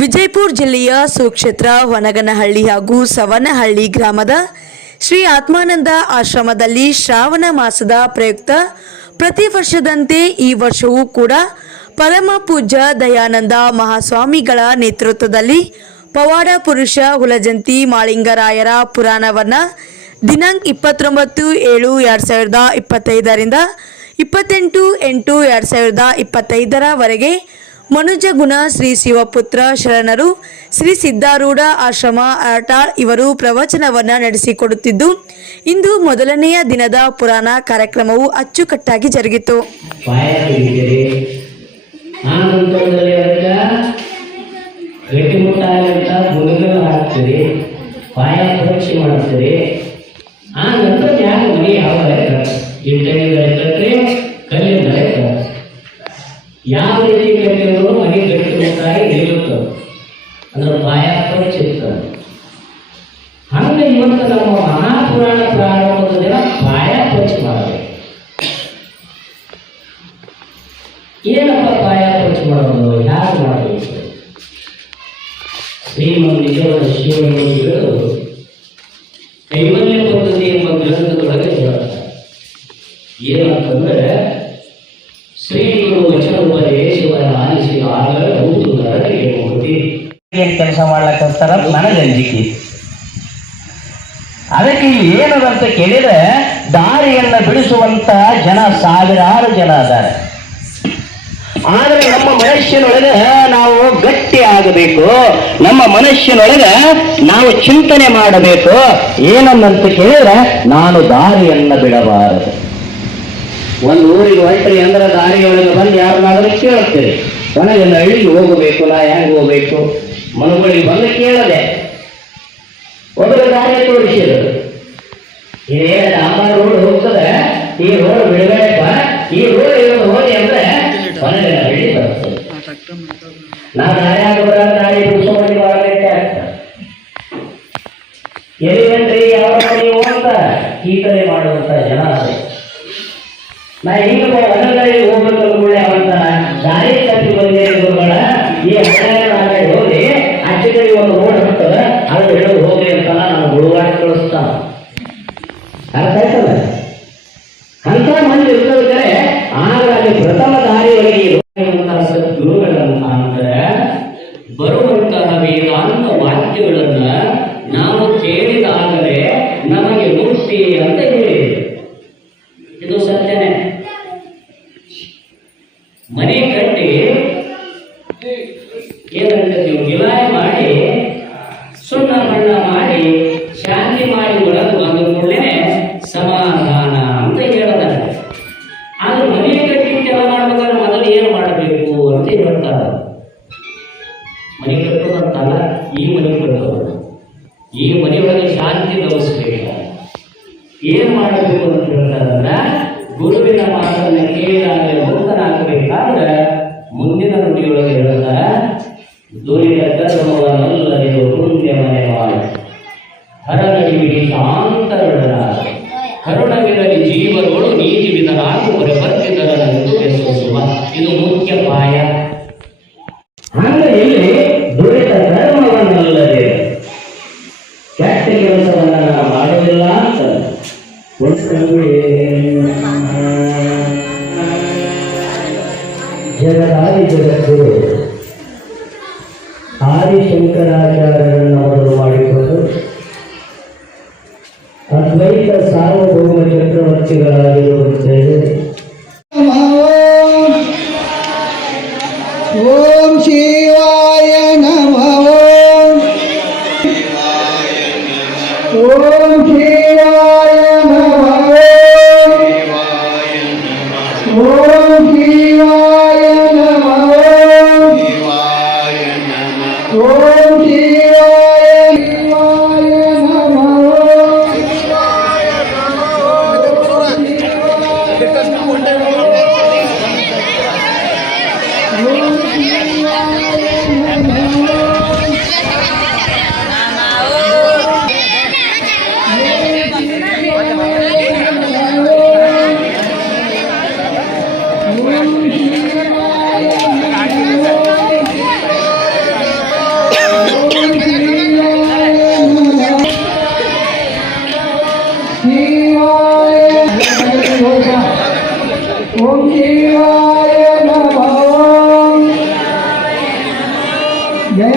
ವಿಜಯಪುರ ಜಿಲ್ಲೆಯ ಸುಕ್ಷೇತ್ರ ಹೊನಗನಹಳ್ಳಿ ಹಾಗೂ ಸವನಹಳ್ಳಿ ಗ್ರಾಮದ ಶ್ರೀ ಆತ್ಮಾನಂದ ಆಶ್ರಮದಲ್ಲಿ ಶ್ರಾವಣ ಮಾಸದ ಪ್ರಯುಕ್ತ ಪ್ರತಿ ವರ್ಷದಂತೆ ಈ ವರ್ಷವೂ ಕೂಡ ಪರಮ ಪೂಜ್ಯ ದಯಾನಂದ ಮಹಾಸ್ವಾಮಿಗಳ ನೇತೃತ್ವದಲ್ಲಿ ಪವಾಡ ಪುರುಷ ಹುಲಜಂತಿ ಮಾಳಿಂಗರಾಯರ ಪುರಾಣವನ್ನು ದಿನಾಂಕ 29/7/2025ರಿಂದ 28/8/2025 ಮನುಜಗುಣ ಶ್ರೀ ಶಿವಪುತ್ರ ಶರಣರು ಶ್ರೀ ಸಿದ್ಧಾರೂಢ ಆಶ್ರಮ ಅರಟಾಳ್ ಇವರು ಪ್ರವಚನವನ್ನು ನಡೆಸಿಕೊಡುತ್ತಿದ್ದು, ಇಂದು ಮೊದಲನೆಯ ದಿನದ ಪುರಾಣ ಕಾರ್ಯಕ್ರಮವು ಅಚ್ಚುಕಟ್ಟಾಗಿ ಜರುಗಿತು. ಯಾವ ರೀತಿ ಕಟ್ಟಿರೋದು ಮನೆ ಗಟ್ಟಿ ಮುಟ್ಟಾಗಿ ನಿಲ್ಲುತ್ತದೆ, ಅದರ ಪಾಯ ಪರಿಚಿರ್ತದೆ. ಹಂಗೆ ಇವತ್ತು ನಮ್ಮ ಮಹಾಪುರಾಣ ಪ್ರಾರಂಭದ ದಿನ ಪಾಯ ಪರಿಚಯ ಮಾಡಬೇಕು. ಏನಪ್ಪ ಪಾಯ ಪರಿಚಯ ಮಾಡೋದು, ಯಾರು ಮಾಡಬೇಕು? ಶ್ರೀಮನ್ ನಿಜವಾದ ಶಿವನಿಗಳು ಕೈವಲ್ಯ ಪದ್ಧತಿ ಎಂಬ ಗ್ರಂಥದೊಳಗೆ ಹೇಳ್ತಾರೆ. ಏನಂತಂದ್ರೆ, ಶ್ರೀಗುರು ವಚನೋಪದೇಶವನ್ನು ಆಲಿಸಿ ಆಗಲೇ ಹೌದು ನರರಿಗೆ ಹೋಗಿ ಕೆಲಸ ಮಾಡ್ಲಕ್ಕೋಸ್ಕರ ನನಗೆ ಅಂಜಿಕೆ. ಅದಕ್ಕೆ ಏನದಂತ ಕೇಳಿದ್ರೆ, ದಾರಿಯನ್ನು ಬಿಡಿಸುವಂತ ಜನ ಸಾವಿರಾರು ಜನ ಅದಾರೆ. ಆದರೆ ನಮ್ಮ ಮನುಷ್ಯನೊಳಗೆ ನಾವು ಗಟ್ಟಿ ಆಗಬೇಕು, ನಮ್ಮ ಮನುಷ್ಯನೊಳಗೆ ನಾವು ಚಿಂತನೆ ಮಾಡಬೇಕು. ಏನನ್ನಂತ ಕೇಳಿದ್ರೆ, ನಾನು ದಾರಿಯನ್ನು ಬಿಡಬಾರದು. ಒಂದು ಊರಿಗೆ ಹೊರಟ್ರಿ ಅಂದ್ರೆ ದಾರಿಯೊಳಗೆ ಬಂದು ಯಾರನ್ನಾದ್ರೂ ಕೇಳ್ತೀರಿ, ನನಗೆ ಹಳ್ಳಿಗೆ ಹೋಗಬೇಕು, ನಾ ಹೆಂಗೆ ಹೋಗ್ಬೇಕು? ಮನುಗಳಿಗೆ ಬಂದು ಕೇಳದೆ ಒಬ್ಬರು ದಾರಿ ತೋರಿಸಿದರು. ಇದೇನು ಡಾಂಬರ್ ರೋಡ್ ಹೋಗ್ತದೆ, ಈ ರೋಡ್ ಬಿಡಬೇಡಪ್ಪ, ಈ ರೋಡ್ ಇರೋದು ಹೋಗಿ ಅಂದ್ರೆ ಮನೆಗೆ ಹಳ್ಳಿ ಬರ್ತದೆ. ನಾ ದಾರಿ ಆಗೋದ್ರ ದಾರಿ ಪುರುಷವಾಗಿ ಮಾಡಬೇಕೆ ಆಗ್ತದೆ. ಎಲ್ಲಿಗಂಟ್ರಿ ಯಾವ ನೀವು ಅಂತ ಕೀಟನೆ ಮಾಡುವಂತ ಜನ ಅದೇ. ನಾ ಈಗ ಹೊರಗಡೆ ಹೋಗ್ಬೇಕು ಕೂಡ ಅಂತ ದಾರಿ ತಪ್ಪಿ ಬಂದೇ ಗುರುಗಳ ಈ ಹಳ್ಳಿ ಹೋಗಿ ಆಚೆ ಕಡೆ ಒಂದು ರೋಡ್ ಬರ್ತದೆ, ಅದು ಹೇಳೋದು ಹೋಗಿ ಅಂತ ನಾನು ಗುರುವಾರ ಕಳಿಸ್ತಾನ. ಅರ್ಥ ಆಯ್ತಲ್ಲ? ಅಂತ ಮಂದಿ ಇರ್ತದೆ. ಹಾಗಾಗಿ ಪ್ರಥಮ ದಾರಿಯೊಳಗೆ ಗುರುಗಳನ್ನ ಅಂದ್ರೆ ಬರುವಂತಹ ವೇದಾಂತ ವಾಕ್ಯಗಳನ್ನ ನಾವು ಕೇಳಿದಾಗಲೇ ನಮಗೆ ಮುಕ್ತಿ ಅಂತ ಹೇಳಿ, ಇದು ಸತ್ಯನೇ. ಮನೆ ಕಟ್ಟಿ ಏನಂತ ನೀವು ಗಿಲಾಯ ಮಾಡಿ ಸುಣ್ಣ ಬಣ್ಣ ಮಾಡಿ ಶಾಂತಿ ಮಾಡಿ ಒಳಗೆ ಬಂದ ಕೂಡಲೇ ಸಮಾಧಾನ ಅಂತ ಹೇಳೋದಾರೆ. ಆದ್ರೆ ಮನೆ ಕಟ್ಟಿ ಕೆಲ ಮಾಡ್ಬೇಕಾದ್ರೆ ಮೊದಲು ಏನು ಮಾಡಬೇಕು ಅಂತ ಹೇಳ್ತಾರೆ. ಮನೆ ಕಟ್ಟೋದಂತಲ್ಲ, ಈ ಮನೆ ಕಟ್ಟೋದು, ಈ ಮನೆಯೊಳಗೆ ಶಾಂತಿ ನೆಲೆಸಬೇಕು. ಏನ್ ಮಾಡಬೇಕು ಅಂತ ಹೇಳ್ತಾರಂದ್ರೆ, ಗುರುವಿನ ಮಾತನ್ನ ಕೇಳಿದಾಗ ಮುಕ್ತನಾಗಬೇಕಾದ್ರೆ ಮುಂದಿನ ನುಡಿಯೊಳಗೆ ಹೇಳ್ತಾರೆ, ದುರಿತ ಕರ್ಮವನ್ನಲ್ಲದೆ ಪುಣ್ಯ ಮನೆ ಮಾಡಿ ಹರನಡಿಗೆ ಶಾಂತರೊಡನ ಕರುಣವಿರಲಿ ಜೀವನಗಳು ನೀತಿ ವಿಧನಾಗಿ ಹೊರಬರ್ತಿದ್ದರನ್ನು ಬೆಸೋಸುವ. ಇದು ಮುಖ್ಯ ಪಾಯ. ಅಂದ್ರೆ ಇಲ್ಲಿ ದುರಿತ ಕರ್ಮವನ್ನಲ್ಲದೆ ಕೆಟ್ಟ ಕೆಲಸವನ್ನ ನಾವು ಮಾಡೋದಿಲ್ಲ ಅಂತ ಜಗದಾದಿ ಜಗದ್ಗುರು ಆದಿಶಂಕರಾಚಾರ್ಯರನ್ನು ಮೊದಲು ಮಾಡಿಕೊಂಡು ಅದ್ವೈತ ಸಾರ್ವಭೌಮ ಚಕ್ರವರ್ತಿಗಳಾಗಿರುತ್ತೇವೆ. ಓಂ ಶಿವಾಯ ನಮಃ. ಓಂ ಶಿವಾಯ ನಮಃ. ಓಂ ಶಿವಾಯ ನಮಃ. ಓಂ ಶಿವಾಯ ನಮಃ. ಜಯ